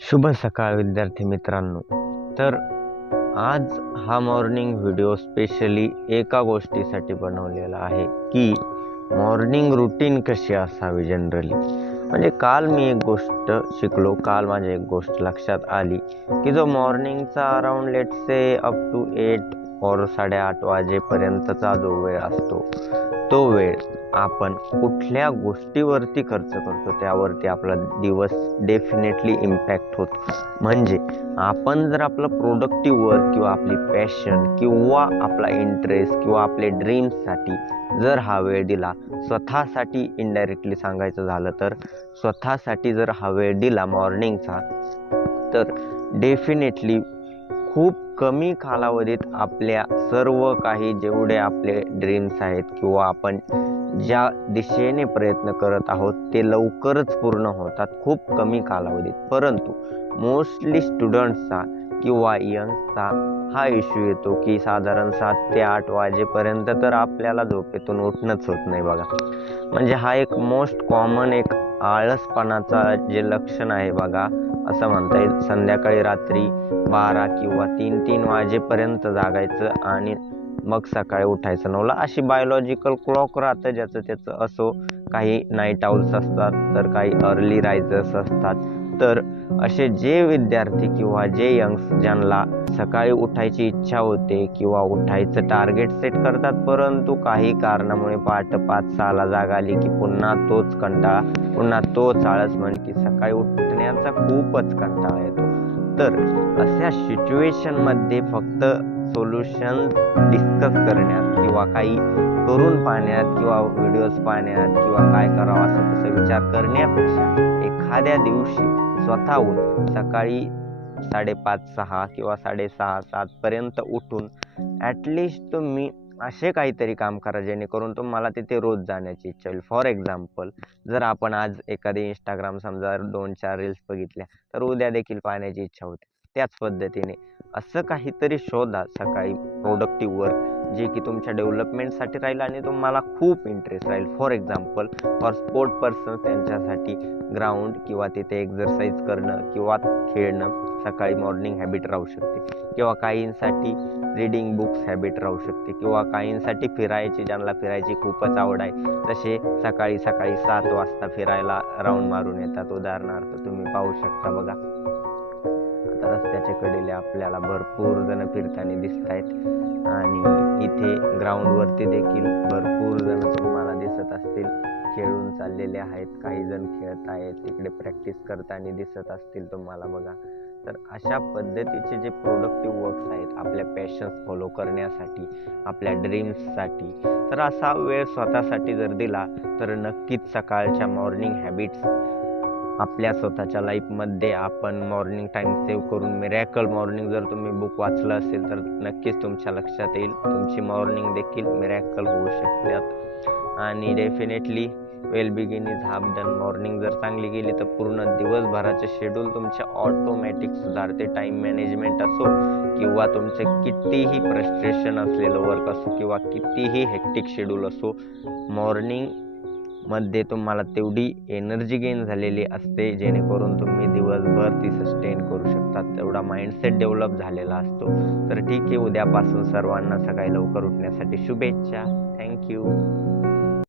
शुभ सकाळ विद्यार्थी मित्रांनो. तर आज हा मॉर्निंग व्हिडिओ स्पेशली एका गोष्टीसाठी बनवलेला आहे की मॉर्निंग रुटीन कशी असावी जनरली. म्हणजे काल मी एक गोष्ट शिकलो, काल माझी एक गोष्ट लक्षात आली की जो मॉर्निंगचा around let's say up to 8 or 8:30 वाजेपर्यंतचा जो वेळ असतो, तो वेळ आपण कुठल्या गोष्टीवरती खर्च करतो त्यावरती आपला दिवस डेफिनेटली इम्पॅक्ट होतो. म्हणजे आपण जर आपलं प्रोडक्टिव्ह वर्क किंवा आपली पॅशन किंवा आपला इंटरेस्ट किंवा आपले ड्रीम्ससाठी जर हा वेळ दिला, स्वतःसाठी इनडायरेक्टली सांगायचं झालं तर स्वतःसाठी जर हा वेळ दिला मॉर्निंगचा, तर डेफिनेटली खूप कमी कालावधीत आपल्या सर्व काही जेवढे आपले ड्रीम्स आहेत किंवा आपण ज्या दिशेने प्रयत्न करत आहोत ते लवकरच पूर्ण होतात खूप कमी कालावधीत. परंतु मोस्टली स्टुडंट्सचा किंवा यंगचा हा इश्यू येतो की साधारण 7 ते 8 वाजेपर्यंत तर आपल्याला झोपेतून उठणंच होत नाही बघा. म्हणजे हा एक मोस्ट कॉमन एक आळसपणाचा जे लक्षण आहे बघा, असं म्हणता येईल. संध्याकाळी रात्री 12 किंवा 3 वाजेपर्यंत जागायचं आणि मग सकाळी उठायचं 9ला, अशी बायोलॉजिकल क्लॉक राहतं ज्याचं त्याचं असो. काही नाईट आउल्स असतात तर काही अर्ली रायझर्स असतात. तर असे जे विद्यार्थी किंवा जे यंग्स ज्यांना सकाळी उठायची इच्छा होते किंवा उठायचं टार्गेट सेट करतात, परंतु काही कारणामुळे पहाटे 5-6ला जाग आली की पुन्हा तोच कंटाळा, पुन्हा तोच आळस, म्हणजे की सकाळी उठण्याचा खूपच कंटाळा येतो. तर अशा सिच्युएशनमध्ये फक्त सोल्युशन डिस्कस करण्यात किंवा काही करून पाहण्यात किंवा व्हिडिओज पाहण्यात किंवा काय करावं असं तसं विचार करण्यापेक्षा एखाद्या दिवशी स्वतःहून सकाळी 5:30-6 किंवा 6:30-7 पर्यंत उठून ॲटलिस्ट तुम्ही असे काहीतरी काम करा जेणेकरून तुम्हाला तिथे रोज जाण्याची इच्छा होईल. फॉर एक्झाम्पल, जर आपण आज एखादी इंस्टाग्राम समजा 2-4 रील्स बघितल्या तर उद्या देखील पाहण्याची इच्छा होते. त्याच पद्धतीने असं काहीतरी शोधा सकाळी प्रोडक्टिव्ह वर्क जे की तुमच्या डेव्हलपमेंटसाठी राहील आणि तुम्हाला खूप इंटरेस्ट राहील. For example, for sport person त्यांच्यासाठी ग्राउंड किंवा तिथे एक्झरसाईज करणं किंवा खेळणं सकाळी मॉर्निंग हॅबिट राहू शकते, किंवा काहींसाठी रीडिंग बुक्स हॅबिट राहू शकते, किंवा काहींसाठी फिरायची, ज्यांना फिरायची खूपच आवड आहे तसे सकाळी 7 वाजता फिरायला राऊंड मारून येतात. उदाहरणार्थ तुम्ही पाहू शकता बघा, आता रस्त्याच्या कडेला आपल्याला भरपूर जण फिरताना दिसत आहेत आणि इथे ग्राउंडवरती देखील भरपूर जण तुम्हाला दिसत असतील खेळून चाललेले आहेत. काही जण खेळत आहेत, तिकडे प्रॅक्टिस करताना दिसत असतील तुम्हाला बघा. तर अशा पद्धतीचे जे प्रोडक्टिव्ह वर्क्स आहेत आपल्या पॅशन्स फॉलो करण्यासाठी, आपल्या ड्रीम्ससाठी, तर असा वेळ स्वतःसाठी जर दिला तर नक्कीच सकाळच्या मॉर्निंग हॅबिट्स आपल्या स्वतःच्या लाईफमध्ये आपण मॉर्निंग टाईम सेव्ह करून मिरॅकल मॉर्निंग जर तुम्ही बुक वाचलं असेल तर नक्कीच तुमच्या लक्षात येईल तुमची मॉर्निंग देखील मिरॅकल होऊ शकतात. आणि definitely well begin is half done. Morning जर चांगली गेली तर पूर्ण दिवसभराचे शेड्यूल तुमचे ऑटोमॅटिक सुधारते. टाईम मॅनेजमेंट असो किंवा तुमचे कितीही फ्रस्ट्रेशन असलेलं वर्क असो किंवा कितीही हेक्टिक शेड्यूल असो, मॉर्निंग मध्ये तुम्हाला तेवढी एनर्जी गेन झालेली असते जेणेकरून तुम्ही दिवसभर ती सस्टेन करू शकता. तेवढा माइंडसेट डेव्हलप झालेला असतो. तर ठीक आहे, उद्यापासून सर्वांना सकाळी लवकर उठण्यासाठी शुभेच्छा. थँक्यू.